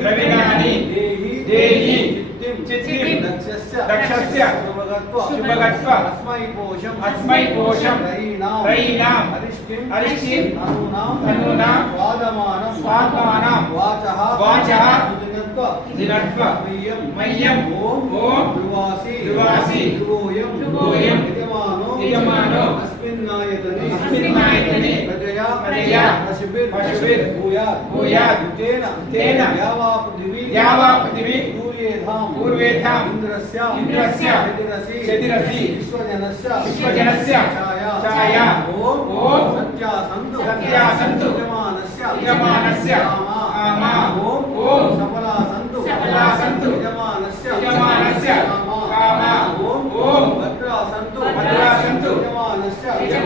द्रविणानि देहि दक्षस्य शुभगत्व अस्मै पोषम् रयीणाम् हरिष्टिम् तनूनां स्वात्मानां वाचः दिनत्व मह्यम् ॐ ॐ दुर्वासि दुर्वासि ध्रुवोऽयं ध्रुवोऽयं యజమానస్య. కామా ఓం. ఓం. ఓం. ఓం. భద్రాసంతు. భద్రాసంతు. యజమానస్య.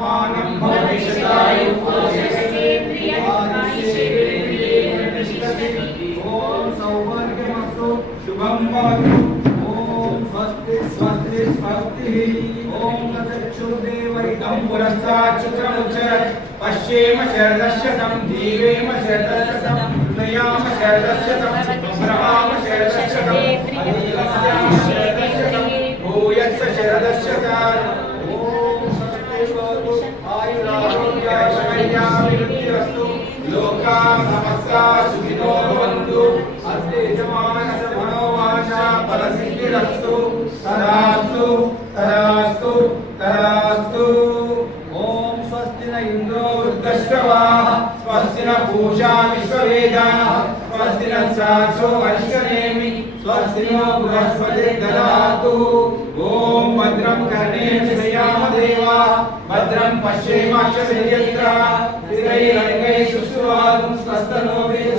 ఓం శతమానం భవతి శతాయు ఓం సౌభాగ్యమస్తు శుభం భవతు ఓం స్వస్తి స్వస్తి స్వస్తి ఓం తచక్షుర్దేవైకం పురస్తాచ్యుతముచ్చరత్ పశ్యేమ శరదశతం దీవేమ శరదశతం నయామ శరదశతం భ్రమామ శరదశతం అధిగస్యామ శరదశతం భూయస్స శరదశతాన్ ఓం స్వస్తి భవతు ఆయురారోగ్య ఐశ్వర్యాభివృద్ధిరస్తు లోకా సమస్తా సుఖినో భవంతు. అద్య యజమానస్య మనోవాచా ఫలసిద్ధిరస్తు తదాస్తు తదాస్తు తదాస్తు ఓం స్వస్తి ఇంద్రో వృద్ధశ్రవాः స్వస్తి పూషా విశ్వవేదాः. స్వస్తి న అరిష్టనేమి బృహస్పతిర్దదాతు ఓం భద్రం కర్ణేన पश्येमाक्षरैर्यत्र हृदये रङ्गैः सुष्ठुवागं स्वस्तनो वेद